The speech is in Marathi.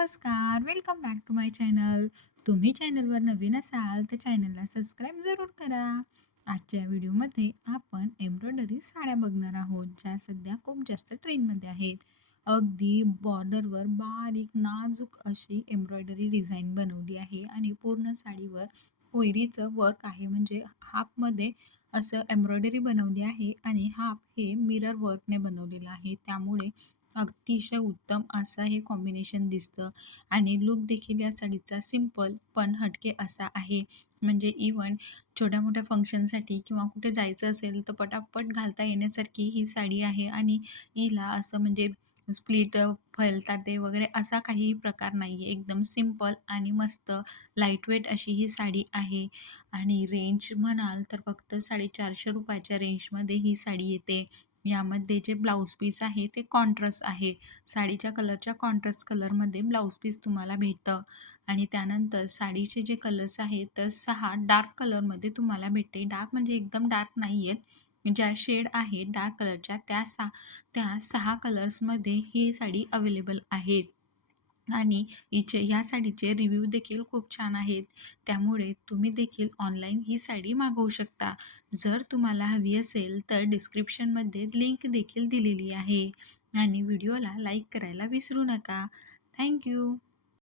नमस्कार, welcome back to my channel. तुम्ही चॅनलवर नवीन असाल तर चॅनलला सबस्क्राईब जरूर करा. आजच्या व्हिडिओमध्ये आपण एम्ब्रॉयडरी साड्या बघणार आहोत, ज्या सध्या खूप जास्त ट्रेंडमध्ये आहेत. अगदी बॉर्डरवर बारीक नाजूक अशी एम्ब्रॉयडरी डिझाईन बनवली आहे आणि पूर्ण साडीवर कोयरीचं वर्क आहे. म्हणजे हाफमध्ये असं एम्ब्रॉयडरी बनवली आहे आणि हाफ हे मिरर वर्कने बनवलेलं आहे. त्यामुळे अतिशय उत्तम असं हे कॉम्बिनेशन दिसतं आणि लूक देखील या साडीचा सिंपल पण हटके असा आहे. म्हणजे इवन छोट्या-मोठ्या फंक्शनसाठी किंवा कुठे जायचं असेल तर पटापट घालता येण्यासारखी ही साडी आहे आणि हिला असं म्हणजे स्प्लिट फैलतात ते वगैरे असा काहीही प्रकार नाही आहे. एकदम सिंपल आणि मस्त लाईटवेट अशी ही साडी आहे आणि रेंज म्हणाल तर फक्त ₹450 च्या रेंजमध्ये ही साडी येते. यामध्ये जे ब्लाउज पीस आहे ते कॉन्ट्रास्ट आहे. साडीच्या कलरच्या कॉन्ट्रास्ट कलरमध्ये ब्लाउज पीस तुम्हाला भेटतं आणि त्यानंतर साडीचे जे कलर्स आहेत तर 6 डार्क कलरमध्ये तुम्हाला भेटते. डार्क म्हणजे एकदम डार्क नाही आहेत. ज्या शेड आहेत डार्क कलरच्या त्या 6 कलर्समध्ये ही साडी अवेलेबल आहे. आणि या साडीचे रिव्ह्यू देखील खूप छान आहेत. त्यामुळे तुम्ही देखील ऑनलाईन ही साडी मागवू शकता. जर तुम्हाला हवी असेल तर डिस्क्रिप्शनमध्ये लिंक देखील दिलेली आहे आणि व्हिडिओला लाईक करायला विसरू नका. Thank you.